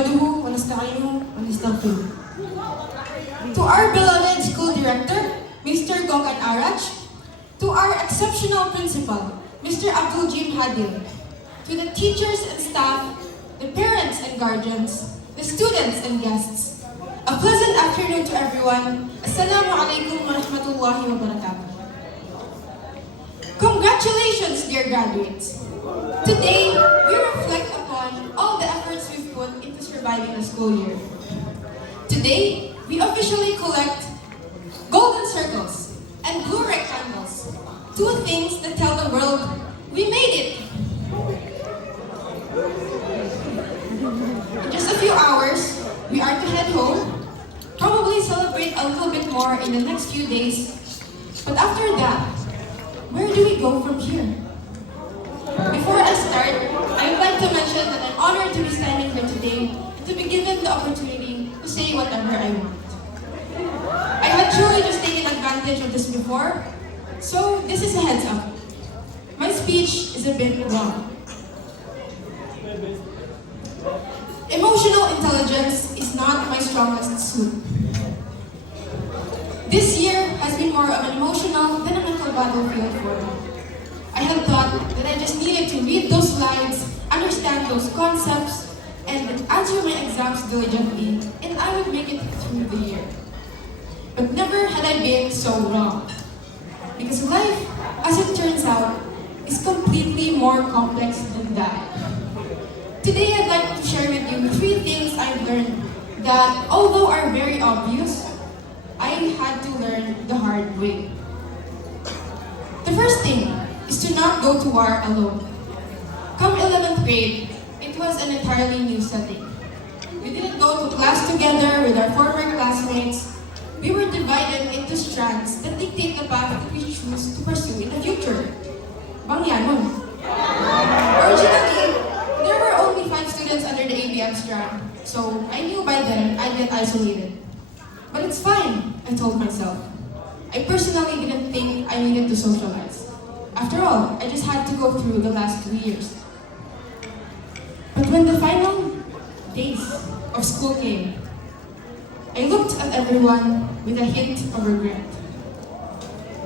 Maduhu, Wanastakainu, Wanastaku. To our beloved school director, Mr. Gokan Arach, to our exceptional principal, Mr. Abdul Jim Hadil, to the teachers and staff, the parents and guardians, the students and guests, a pleasant afternoon to everyone. Assalamu alaikum wa rahmatullahi wa barakatuh. Congratulations, dear graduates. Today, we reflect upon all the efforts we've put into surviving the school year. Today, we officially collect golden circles and blue rectangles, two things that tell the world we made it. In just a few hours, we are to head home, probably celebrate a little bit more in the next few days. But after that, where do we go from here? Before I start, I would like to mention that I'm honored to be standing here today and to be given the opportunity to say whatever I want. I had truly just taken advantage of this before, so this is a heads up. My speech is a bit long. Emotional intelligence is not my strongest suit. This year has been more of an emotional than a mental battlefield for me. I had thought that I just needed to read those slides, understand those concepts, and answer my exams diligently, and I would make it through the year. But never had I been so wrong. Because life, as it turns out, is completely more complex than that. Today I'd like to share with you 3 things I've learned that, although are very obvious, I had to learn the hard way. The first thing is to not go to war alone. Come 11th grade, it was an entirely new setting. We didn't go to class together with our former classmates. We were divided into strands that dictate the path that we choose to pursue in the future. Bangyanon. Originally, there were only 5 students under the ABM strand, so I knew by then I'd get isolated. But it's fine, I told myself. I personally didn't think I needed to socialize. After all, I just had to go through the last 2 years. But when the final days of school came, I looked at everyone with a hint of regret.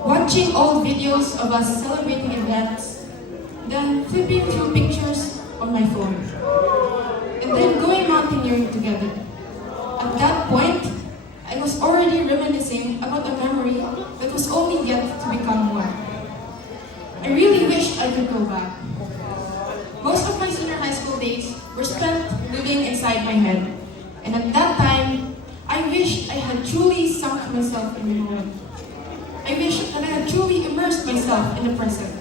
Watching old videos of us celebrating events, then flipping through pictures on my phone, and then going mountaineering together. At that point, I was already reminiscing about a memory that was only yet to become one. I really wished I could go back. Most of my senior high school days were spent living inside my head, and at that time, I wished I had truly sunk myself in the moment. I wished that I had truly immersed myself in the present.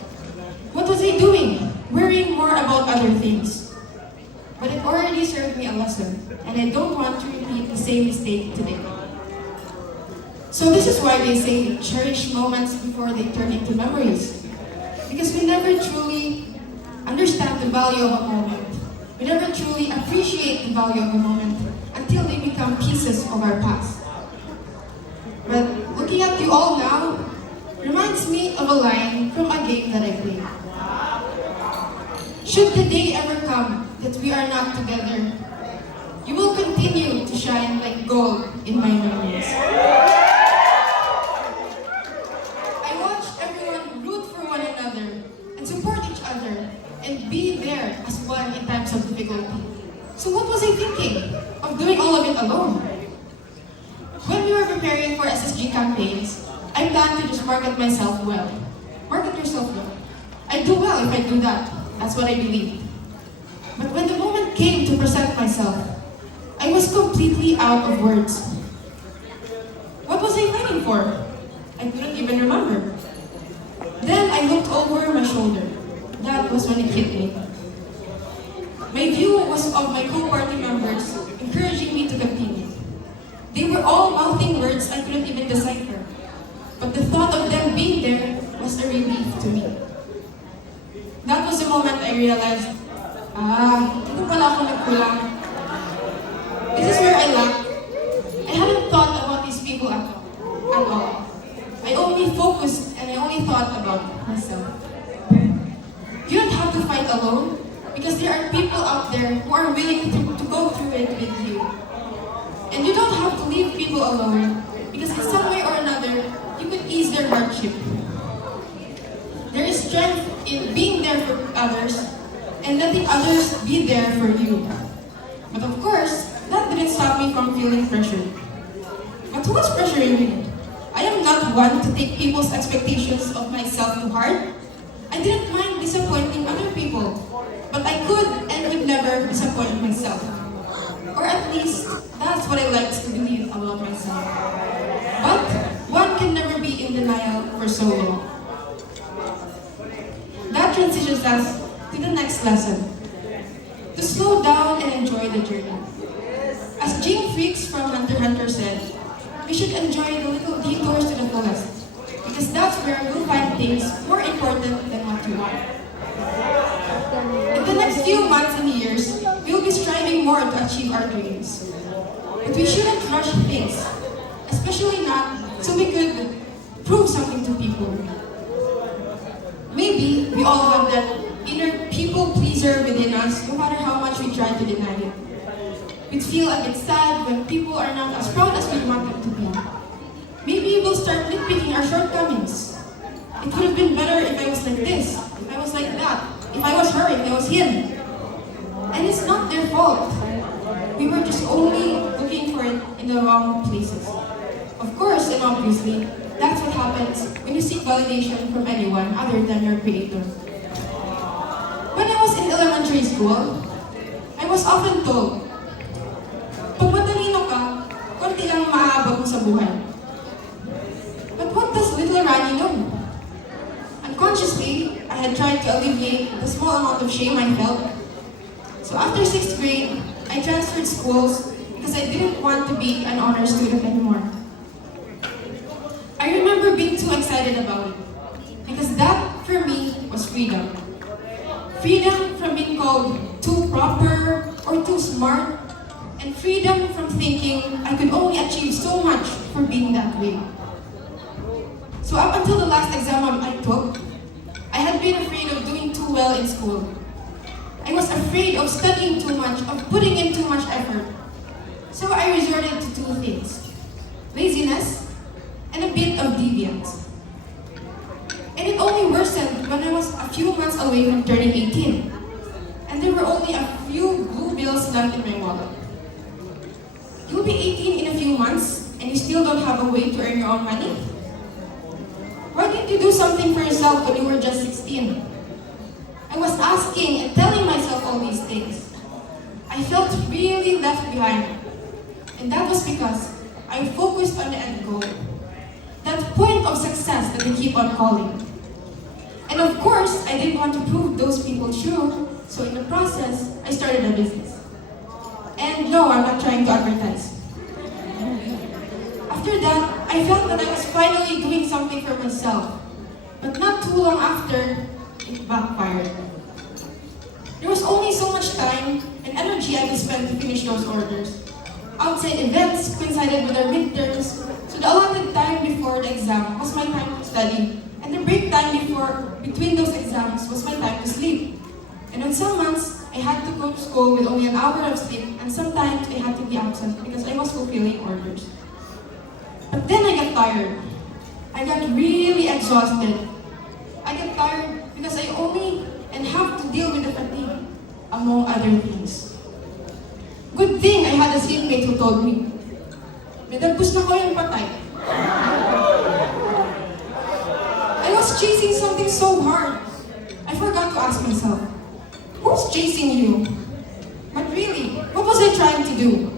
What was I doing? Worrying more about other things. But it already served me a lesson, and I don't want to repeat the same mistake today. So this is why they say cherish moments before they turn into memories. Because we never truly understand the value of a moment. We never truly appreciate the value of a moment until they become pieces of our past. But looking at you all now reminds me of a line from a game that I played. Should the day ever come that we are not together, you will continue to shine like gold in my memories. I watched everyone root for one another and support each other and be there as one in times of difficulty. So what was I thinking of doing all of it alone? When we were preparing for SSG campaigns, I planned to just market myself well. Market yourself well. I do well if I do that. That's what I believe. But when the moment came to present myself, I was completely out of words. What was I fighting for? I couldn't even remember. Then I looked over my shoulder. That was when it hit me. My view was of my co-party members encouraging me to continue. They were all mouthing words I couldn't even decipher. But the thought of them being there was a relief to me. That was the moment I realized, ito pala ako nagkulang. This is where I lacked. I hadn't thought about these people at all. I only focused and I only thought about myself. You don't have to fight alone because there are people out there who are willing to go through it with people alone because in some way or another, you could ease their hardship. There is strength in being there for others and letting others be there for you. But of course, that didn't stop me from feeling pressured. But who was pressuring me? I am not one to take people's expectations of myself to heart. I didn't mind disappointing other people, but I could and would never disappoint myself. Or at least, that's what I like to believe about myself. But one can never be in denial for so long. That transitions us to the next lesson. To slow down and enjoy the journey. As Jane Freaks from Hunter x Hunter said, we should enjoy the little detours to the fullest. Because that's where we'll find things more important than what we want. In the next few months and years, we'll be striving more to achieve our dreams. But we shouldn't rush things, especially not so we could prove something to people. Maybe we all have that inner people pleaser within us, no matter how much we try to deny it. We'd feel a bit sad when people are not as proud as we want them to be. Maybe we'll start nitpicking our shortcomings. It would have been better if I was like this, if I was like that, if I was her, if I was him. And it's not their fault. We were just only looking for it in the wrong places. Of course, and obviously, that's what happens when you seek validation from anyone other than your creator. When I was in elementary school, I was often told, pag matalino ka, konti lang maaabot mo sa buhay. But what does little Rani know? Unconsciously, I had tried to alleviate the small amount of shame I felt. So after 6th grade, I transferred schools because I didn't want to be an honor student anymore. I remember being too excited about it because that, for me, was freedom. Freedom from being called too proper or too smart, and freedom from thinking I could only achieve so much for being that way. So up until the last exam I took, I had been afraid of doing too well in school. I was afraid of studying too much, of putting in too much effort. So I resorted to two things: laziness and a bit of deviance. And it only worsened when I was a few months away from turning 18. And there were only a few blue bills left in my wallet. You'll be 18 in a few months and you still don't have a way to earn your own money? Why didn't you do something for yourself when you were just 16? I was asking and telling myself all these things. I felt really left behind. And that was because I focused on the end goal. That point of success that they keep on calling. And of course, I didn't want to prove those people true, so in the process, I started a business. And no, I'm not trying to advertise. After that, I felt that I was finally doing something for myself. But not too long after, it backfired. There was only so much time and energy I could spend to finish those orders. Outside events coincided with our midterms, so the allotted time before the exam was my time to study, and the break time between those exams was my time to sleep. And on some months, I had to go to school with only an hour of sleep, and sometimes I had to be absent because I was fulfilling orders. But then I got tired. I got really exhausted. I got tired because I only and have to deal with the fatigue, among other things. Good thing I had a seatmate who told me, "Medagpus na ko yung patay." I was chasing something so hard. I forgot to ask myself, who's chasing you? But really, what was I trying to do?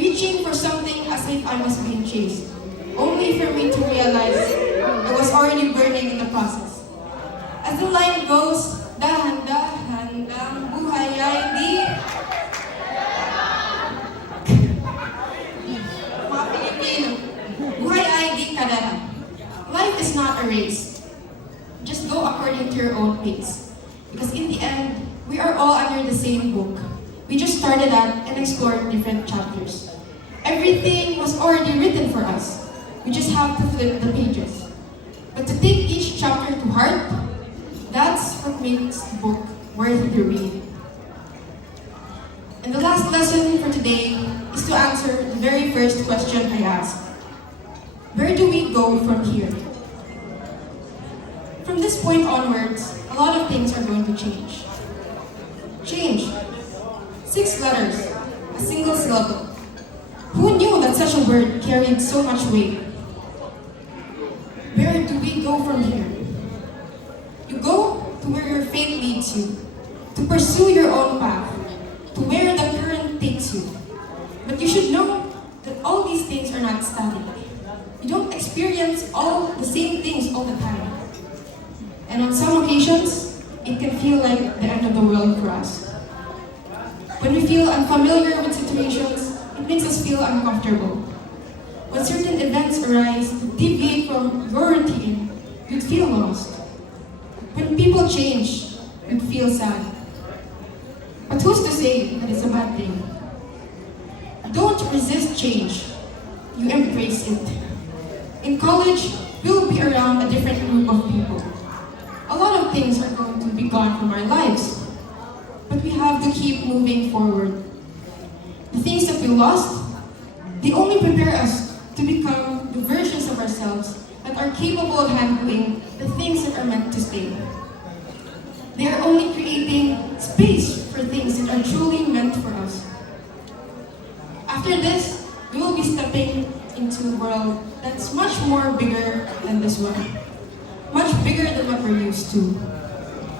Reaching for something as if I was being chased, only for me to realize I was already burning in the process. As the line goes, dahan-dahan lang buhay ay di. Mga Pilipino, buhay ay di kadara. Life is not a race. Just go according to your own pace. Because in the end, we are all under the same book. We just started at and explored different chapters. Everything was already written for us. We just have to flip the pages. But to take each chapter to heart, that's what makes the book worth the read. And the last lesson for today is to answer the very first question I asked. do we go from here? From this point onwards, a lot of things are going to change. Change. 6 letters, a single syllable. Who knew that such a word carried so much weight? Where do we go from here? You go to where your fate leads you, to pursue your own path, to where the current takes you. But you should know that all these things are not static. You don't experience all the same things all the time. And on some occasions, it can feel like the end of the world for us. When we feel unfamiliar with situations, it makes us feel uncomfortable. When certain events arise that deviate from your routine, you'd feel lost. When people change, you'd feel sad. But who's to say that it's a bad thing? Don't resist change. You embrace it. In college, we'll be around a different group of people. A lot of things are going to be gone from our lives, but we have to keep moving forward. The things that we lost, they only prepare us to become the versions of ourselves that are capable of handling the things that are meant to stay. They are only creating space for things that are truly meant for us. After this, we will be stepping into a world that's much more bigger than this one. Much bigger than what we're used to.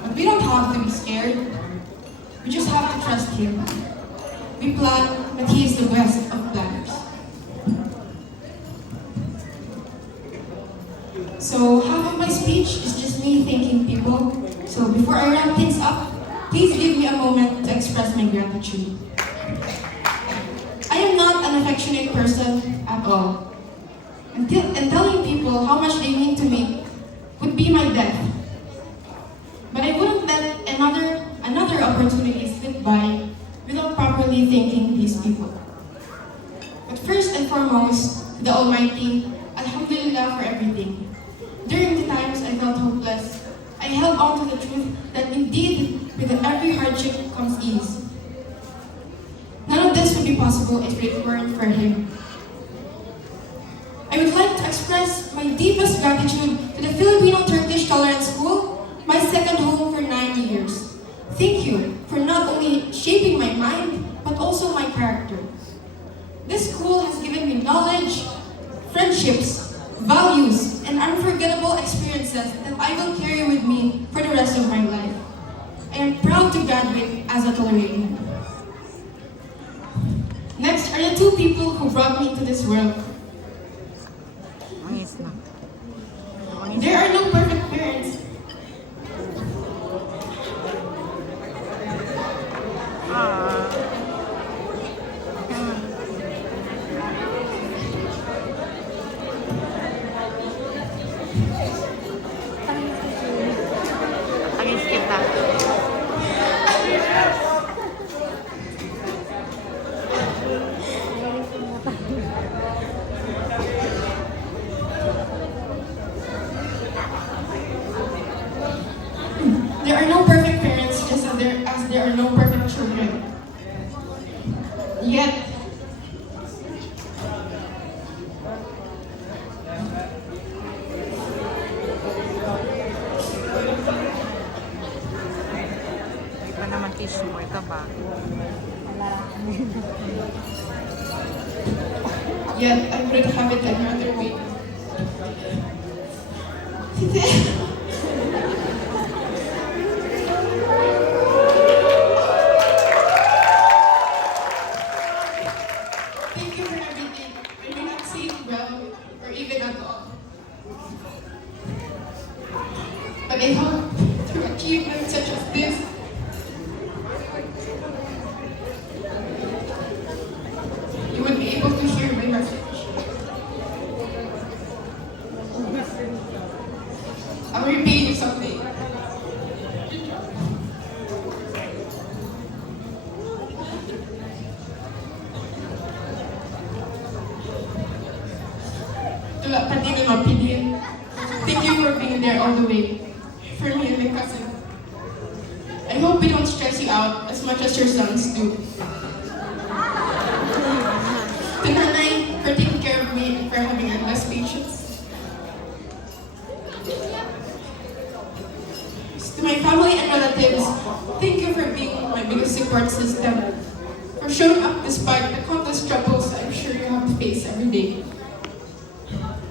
But we don't have to be scared. We just have to trust Him. We plan, but He is the best of planners. So half of my speech is just me thanking people. So before I wrap things up, please give me a moment to express my gratitude. I am not an affectionate person at all. And telling people how much they mean to me would be my death. But I wouldn't let another opportunity slip by without properly thanking these people. But first and foremost, the Almighty, Alhamdulillah for everything. During the times I felt hopeless, I held on to the truth that indeed, with every hardship comes ease. None of this would be possible if it weren't for Him. I would like to express my deepest gratitude to the Filipino-Turkish Tolerance School, my second home for 9 years. Thank you for not only shaping my mind, but also my character. This school has given me knowledge, friendships, values, and unforgettable experiences that I will carry with me for the rest of my life. I am proud to graduate as a Tolerated. Next are the 2 people who brought me into this world. There are no perfect parents. Skip that. There are no perfect parents, just as there are no perfect children. Yet, Iba naman tissue mo. Ito ba? I wouldn't have it any other way. Thank you for everything. I may not say it well or even at all. But I hope through achievements such as this, you would be able to hear my message. I'll repay you someday. Tula pati ng opinion. Thank you for being there all the way. For me and my cousin. I hope we don't stress you out as much as your sons do. To Nanay for taking care of me and for having endless patience. despite the countless troubles I'm sure you have to face every day.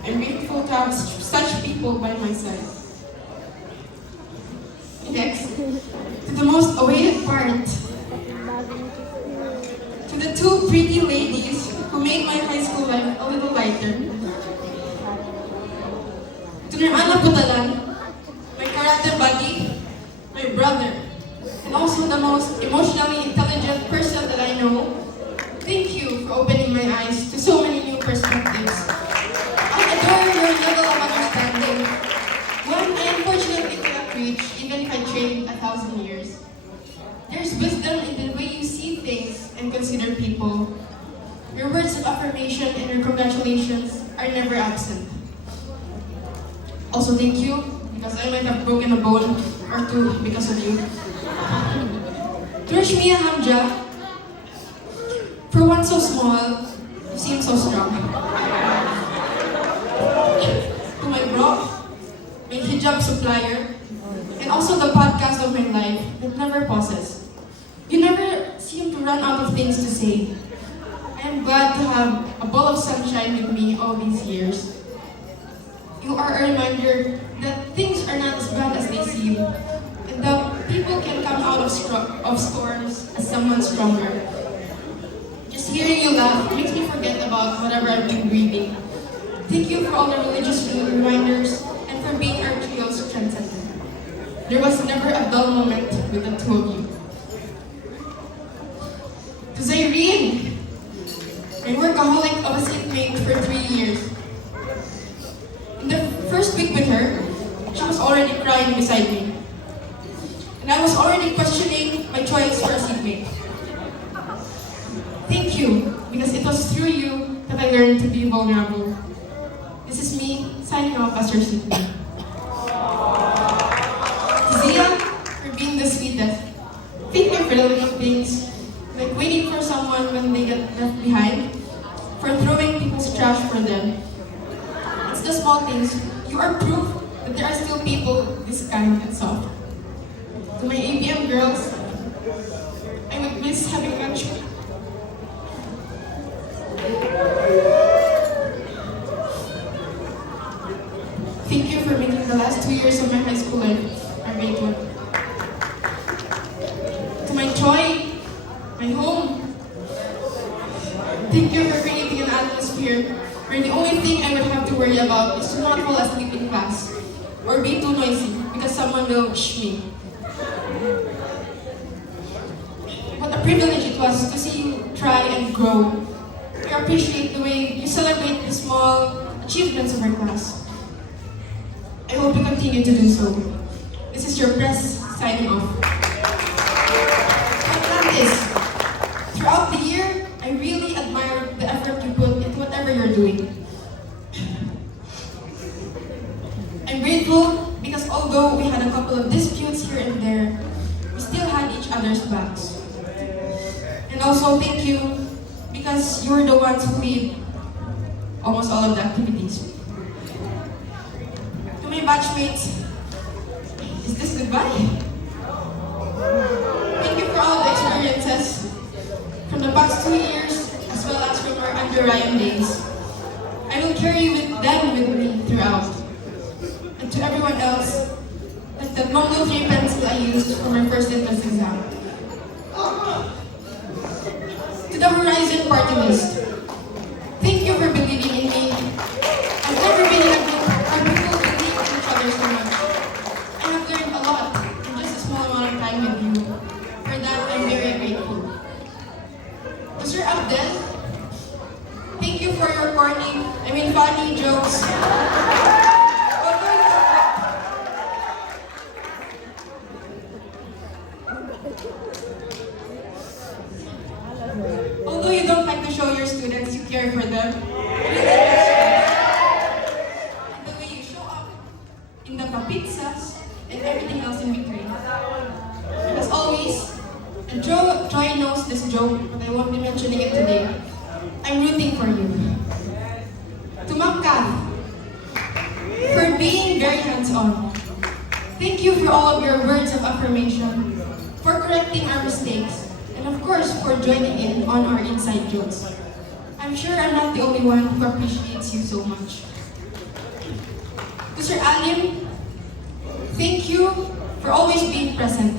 I'm grateful to have such people by my side. Next, to the most awaited part. To the two pretty ladies who made my high school life a little lighter. To Nirmana Putalan, my karate buddy, my brother, and also the most emotionally intelligent person that I know. Thank you for opening my eyes to so many new perspectives. I adore your level of understanding, one I unfortunately cannot reach even if I trained 1,000 years. There's wisdom in the way you see things and consider people. Your words of affirmation and your congratulations are never absent. Also, thank you, because I might have broken a bone or two because of you. To Rashmia Hamja, for one so small, you seem so strong. To my bro, my hijab supplier, and also the podcast of my life that never pauses. You never seem to run out of things to say. I am glad to have a ball of sunshine with me all these years. You are a reminder that things are not as bad as they seem, and that people can come out of storms as someone stronger. Just hearing you laugh makes me forget about whatever I've been grieving. Thank you for all the religious reminders and for being our trio's strength center. There was never a dull moment with the two of you. To Zaireen, my workaholic of a seatmate for 3 years. In the first week with her, she was already crying beside me. And I was already questioning my choice for a seatmate. Thank you, because it was through you that I learned to be vulnerable. This is me signing off as your seatmate. Zia, for being the sweetest. Thank you for the little things, like waiting for someone when they get left behind, for throwing people's trash for them. It's the small things. You are proof that there are still people this kind and soft. To my ABM girls, I would miss having lunch. Thank you for making the last 2 years of my high school life a great one. To my joy, my home, thank you for creating an atmosphere where the only thing I would have to worry about is to not fall asleep in class or be too noisy because someone will shh me. What a privilege it was to see you try and grow. I appreciate the way you celebrate the small achievements of our class. I hope you continue to do so. This is your press signing off. Atlantis, throughout the year, I really admired the effort you put into whatever you're doing. I'm grateful because although we had a couple of disputes here and there, we still had each other's backs. And also thank you because you were the ones who lead almost all of the activities. To my batchmates, is this goodbye? Thank you for all the experiences from the past 2 years as well as from our under Ryan days. I will carry them with me throughout. And to everyone else, like the Mongol 3 pencil I used for my first entrance exam. To the Horizon party list, thank you for believing in me. I've never been in a group where people believe in each other so much. I have learned a lot in just a small amount of time with you. For that, I'm very grateful. To Sir Abdel, thank you for your funny jokes. Although you don't like to show your students you care for them, and the way you show up in the pizzas and everything else in between. As always, and Joy knows this joke, but I won't be mentioning it today. I'm rooting for you. To Ma'am Kath, for being very hands-on. Thank you for all of your words of affirmation, for correcting our mistakes, and of course, for joining in on our inside jokes. I'm sure I'm not the only one who appreciates you so much. To Sir Alim, thank you for always being present